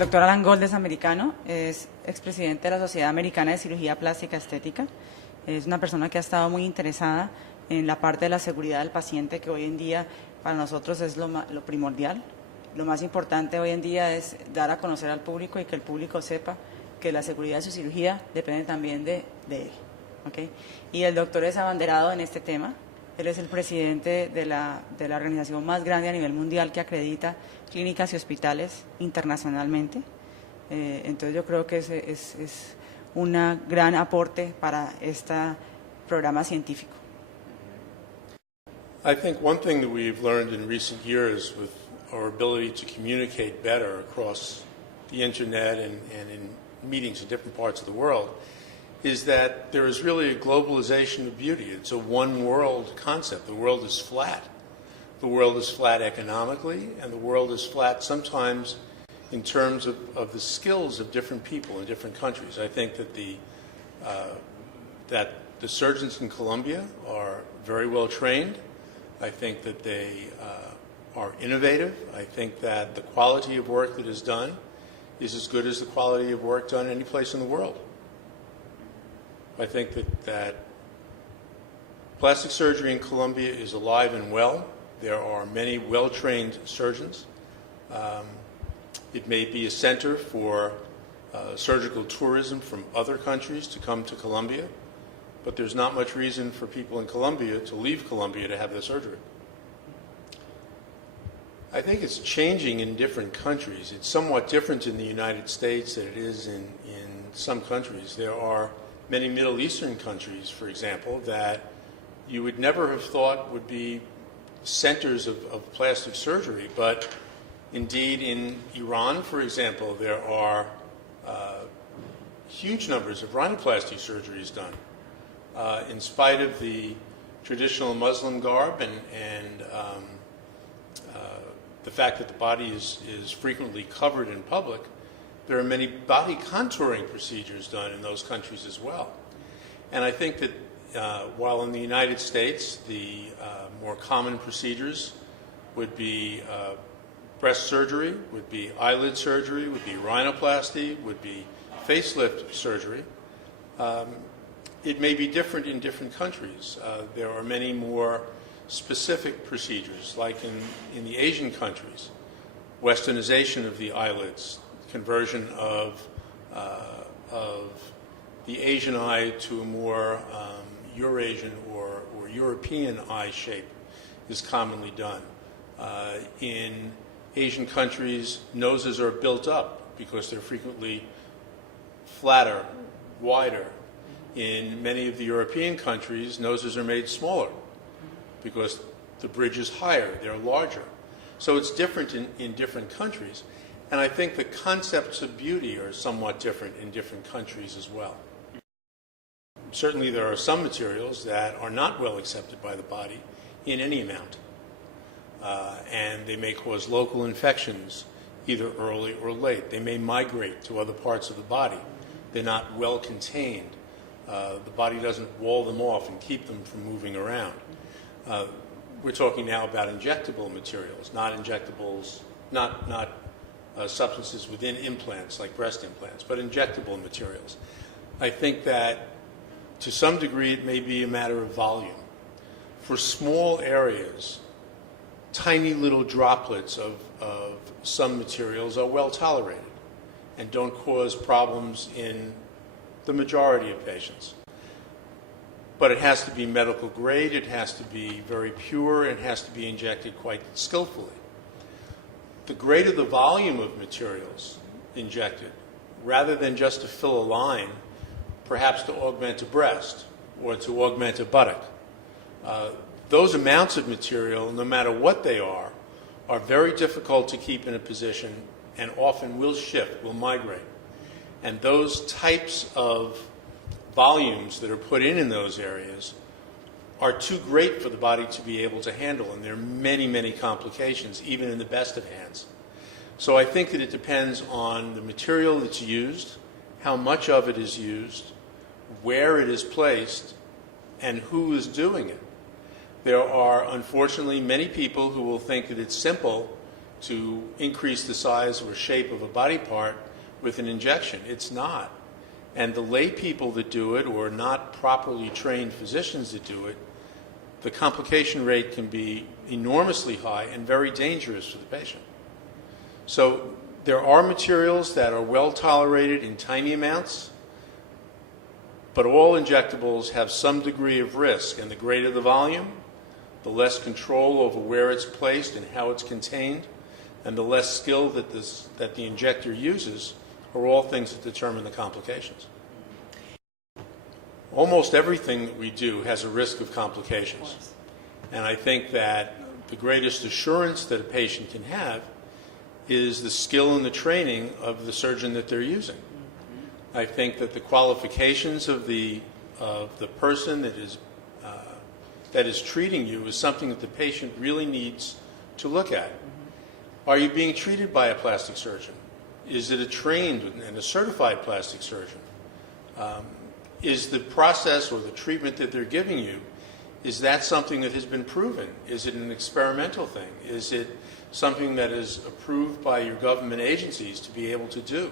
doctor Alan Gold es americano, es expresidente de la Sociedad Americana de Cirugía, Plástica, Estética. Es una persona que ha estado muy interesada en la parte de la seguridad del paciente, que hoy en día para nosotros es lo primordial. Lo más importante hoy en día es dar a conocer al público y que el público sepa que la seguridad de su cirugía depende también de él. ¿Okay? Y el doctor es abanderado en este tema. Él es el presidente de la organización más grande a nivel mundial que acredita clínicas y hospitales internacionalmente. Entonces yo creo que es un gran aporte para este programa científico. I think one thing that we've learned in recent years with our ability to communicate better across the internet and in meetings in different parts of the world is that there is really a globalization of beauty. It's a one world concept. The world is flat. The world is flat economically, and the world is flat sometimes in terms of the skills of different people in different countries. I think that the surgeons in Colombia are very well trained. I think that they are innovative. I think that the quality of work that is done is as good as the quality of work done any place in the world. I think that plastic surgery in Colombia is alive and well. There are many well-trained surgeons. It may be a center for surgical tourism from other countries to come to Colombia, but there's not much reason for people in Colombia to leave Colombia to have their surgery. I think it's changing in different countries. It's somewhat different in the United States than it is in some countries. There are many Middle Eastern countries, for example, that you would never have thought would be centers of plastic surgery, but indeed in Iran, for example, there are huge numbers of rhinoplasty surgeries done. In spite of the traditional Muslim garb and the fact that the body is frequently covered in public, there are many body contouring procedures done in those countries as well. And I think that while in the United States the more common procedures would be breast surgery, would be eyelid surgery, would be rhinoplasty, would be facelift surgery, it may be different in different countries. There are many more specific procedures, like in the Asian countries, westernization of the eyelids, conversion of the Asian eye to a more Eurasian or European eye shape is commonly done. In Asian countries, noses are built up because they're frequently flatter, wider. In many of the European countries, noses are made smaller because the bridge is higher, they're larger. So it's different in different countries. And I think the concepts of beauty are somewhat different in different countries as well. Certainly there are some materials that are not well accepted by the body in any amount. And they may cause local infections, either early or late. They may migrate to other parts of the body. They're not well contained. The body doesn't wall them off and keep them from moving around. We're talking now about injectable materials, not injectables, not substances within implants like breast implants, but injectable materials. I think that to some degree it may be a matter of volume. For small areas, tiny little droplets of some materials are well tolerated and don't cause problems in the majority of patients. But it has to be medical grade, it has to be very pure, it has to be injected quite skillfully. The greater the volume of materials injected, rather than just to fill a line, perhaps to augment a breast or to augment a buttock, those amounts of material, no matter what they are very difficult to keep in a position and often will shift, will migrate. And those types of volumes that are put in those areas are too great for the body to be able to handle, and there are many, many complications, even in the best of hands. So I think that it depends on the material that's used, how much of it is used, where it is placed, and who is doing it. There are, unfortunately, many people who will think that it's simple to increase the size or shape of a body part with an injection. It's not. And the lay people that do it, or not properly trained physicians that do it, the complication rate can be enormously high and very dangerous for the patient. So there are materials that are well tolerated in tiny amounts, but all injectables have some degree of risk, and the greater the volume, the less control over where it's placed and how it's contained, and the less skill that the injector uses, are all things that determine the complications. Almost everything that we do has a risk of complications. And I think that the greatest assurance that a patient can have is the skill and the training of the surgeon that they're using. I think that the qualifications of the person that is treating you is something that the patient really needs to look at. Are you being treated by a plastic surgeon? Is it a trained and a certified plastic surgeon? Is the process or the treatment that they're giving you, is that something that has been proven? Is it an experimental thing? Is it something that is approved by your government agencies to be able to do?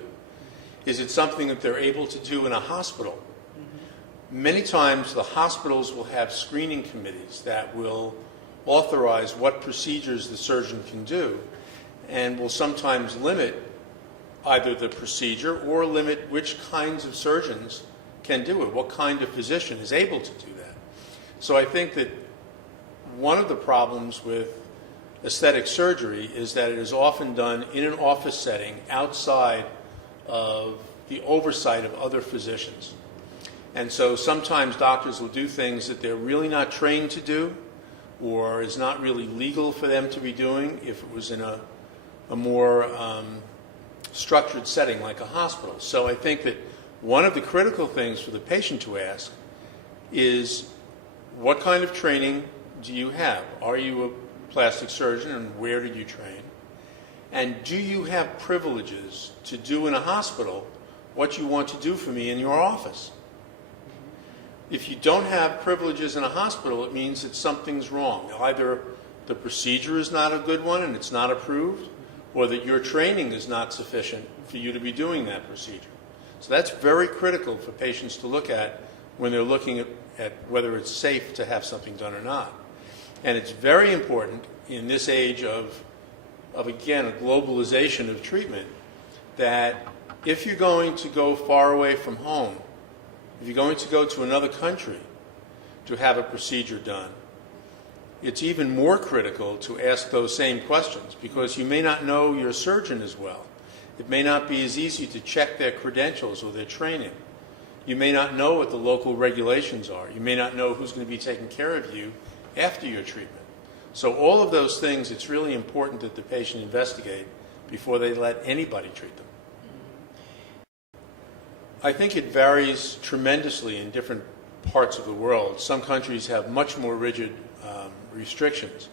Is it something that they're able to do in a hospital? Many times the hospitals will have screening committees that will authorize what procedures the surgeon can do, and will sometimes limit either the procedure or limit which kinds of surgeons can do it, what kind of physician is able to do that. So I think that one of the problems with aesthetic surgery is that it is often done in an office setting outside of the oversight of other physicians. And so sometimes doctors will do things that they're really not trained to do, or is not really legal for them to be doing if it was in a more structured setting like a hospital. So I think that one of the critical things for the patient to ask is, what kind of training do you have? Are you a plastic surgeon, and where did you train? And do you have privileges to do in a hospital what you want to do for me in your office? If you don't have privileges in a hospital, it means that something's wrong. Either the procedure is not a good one and it's not approved, or that your training is not sufficient for you to be doing that procedure. So that's very critical for patients to look at when they're looking at whether it's safe to have something done or not. And it's very important in this age of again, a globalization of treatment, that if you're going to go far away from home, if you're going to go to another country to have a procedure done, it's even more critical to ask those same questions, because you may not know your surgeon as well. It may not be as easy to check their credentials or their training. You may not know what the local regulations are. You may not know who's going to be taking care of you after your treatment. So all of those things, it's really important that the patient investigate before they let anybody treat them. I think it varies tremendously in different parts of the world. Some countries have much more rigid restrictions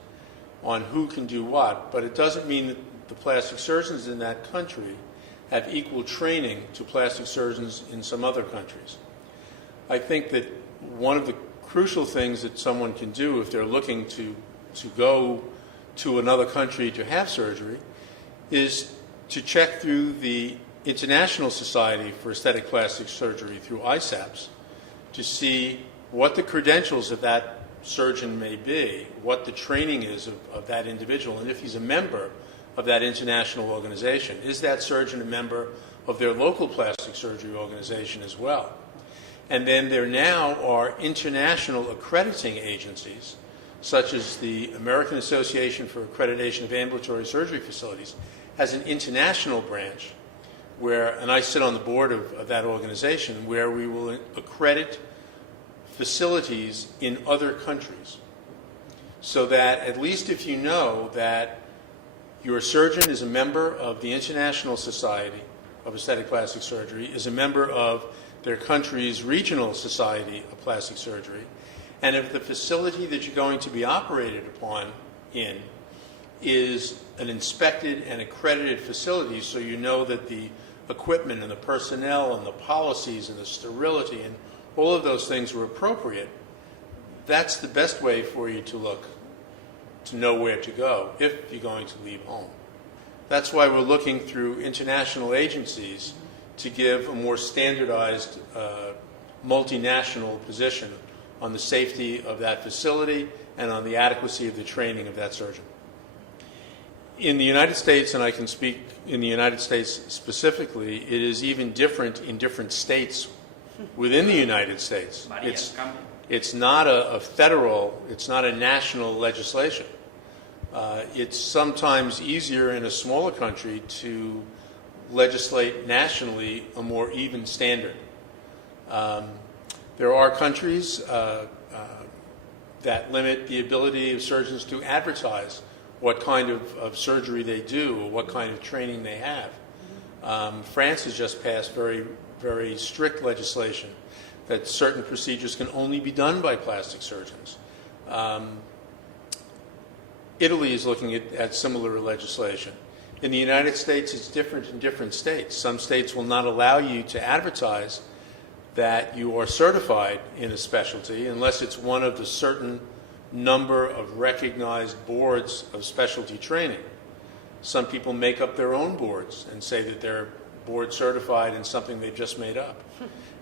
on who can do what, but it doesn't mean that the plastic surgeons in that country have equal training to plastic surgeons in some other countries. I think that one of the crucial things that someone can do if they're looking to go to another country to have surgery is to check through the International Society for Aesthetic Plastic Surgery, through ISAPS, to see what the credentials of that surgeon may be, what the training is of that individual, and if he's a member of that international organization. Is that surgeon a member of their local plastic surgery organization as well? And then there now are international accrediting agencies, such as the American Association for Accreditation of Ambulatory Surgery Facilities, has an international branch where, and I sit on the board of that organization, where we will accredit facilities in other countries, so that at least if you know that your surgeon is a member of the International Society of Aesthetic Plastic Surgery, is a member of their country's regional society of plastic surgery, and if the facility that you're going to be operated upon in is an inspected and accredited facility, so you know that the equipment and the personnel and the policies and the sterility and all of those things were appropriate, that's the best way for you to look, to know where to go if you're going to leave home. That's why we're looking through international agencies to give a more standardized multinational position on the safety of that facility and on the adequacy of the training of that surgeon. In the United States, and I can speak in the United States specifically, it is even different in different states within the United States. It's not a federal, it's not a national legislation. It's sometimes easier in a smaller country to legislate nationally a more even standard. There are countries that limit the ability of surgeons to advertise what kind of surgery they do or what kind of training they have. France has just passed very, very strict legislation that certain procedures can only be done by plastic surgeons. Italy is looking at similar legislation. In the United States, it's different in different states. Some states will not allow you to advertise that you are certified in a specialty unless it's one of the certain number of recognized boards of specialty training. Some people make up their own boards and say that they're board certified in something they've just made up.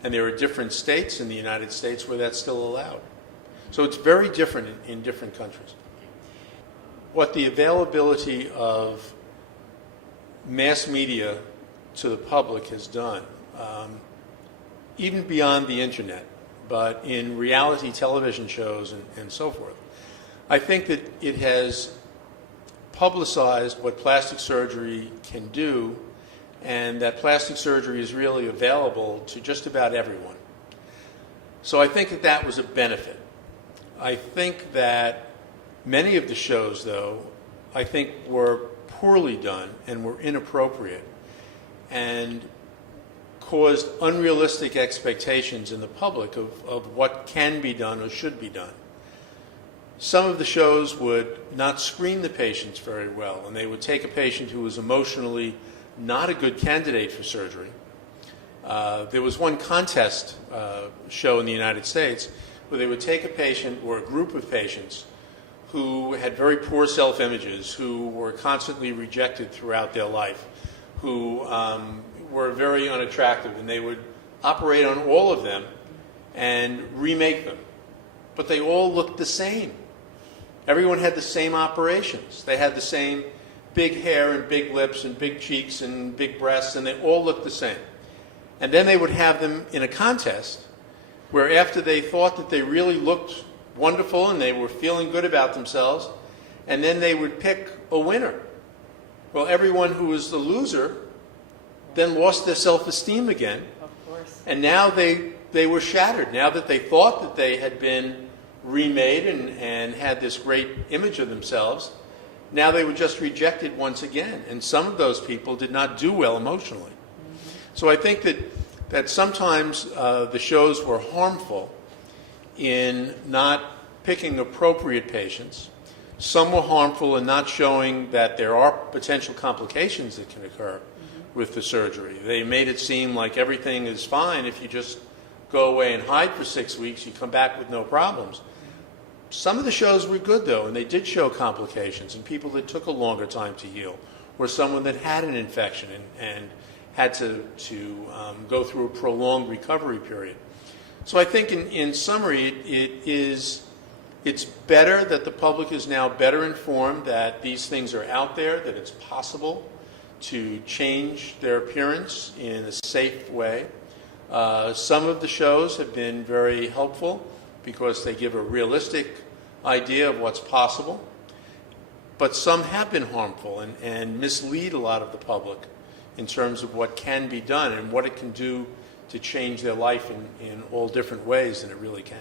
And there are different states in the United States where that's still allowed. So it's very different in different countries. What the availability of mass media to the public has done, even beyond the internet, but in reality television shows and so forth, I think that it has publicized what plastic surgery can do, and that plastic surgery is really available to just about everyone. So I think that was a benefit. I think that many of the shows, though, I think were poorly done and were inappropriate and caused unrealistic expectations in the public of what can be done or should be done. Some of the shows would not screen the patients very well, and they would take a patient who was emotionally not a good candidate for surgery. There was one contest show in the United States where they would take a patient or a group of patients who had very poor self-images, who were constantly rejected throughout their life, who were very unattractive, and they would operate on all of them and remake them. But they all looked the same. Everyone had the same operations. They had the same big hair and big lips and big cheeks and big breasts, and they all looked the same. And then they would have them in a contest where after they thought that they really looked wonderful and they were feeling good about themselves, and then they would pick a winner. Well, everyone who was the loser then lost their self-esteem again. Of course. And now they were shattered. Now that they thought that they had been remade and had this great image of themselves, now they were just rejected once again. And some of those people did not do well emotionally. So I think that sometimes the shows were harmful in not picking appropriate patients. Some were harmful in not showing that there are potential complications that can occur with the surgery. They made it seem like everything is fine if you just go away and hide for 6 weeks, you come back with no problems. Some of the shows were good, though, and they did show complications and people that took a longer time to heal, or someone that had an infection and had to go through a prolonged recovery period. So I think in summary, it's better that the public is now better informed that these things are out there, that it's possible to change their appearance in a safe way. Some of the shows have been very helpful because they give a realistic idea of what's possible, but some have been harmful and mislead a lot of the public in terms of what can be done and what it can do to change their life in all different ways, and it really can.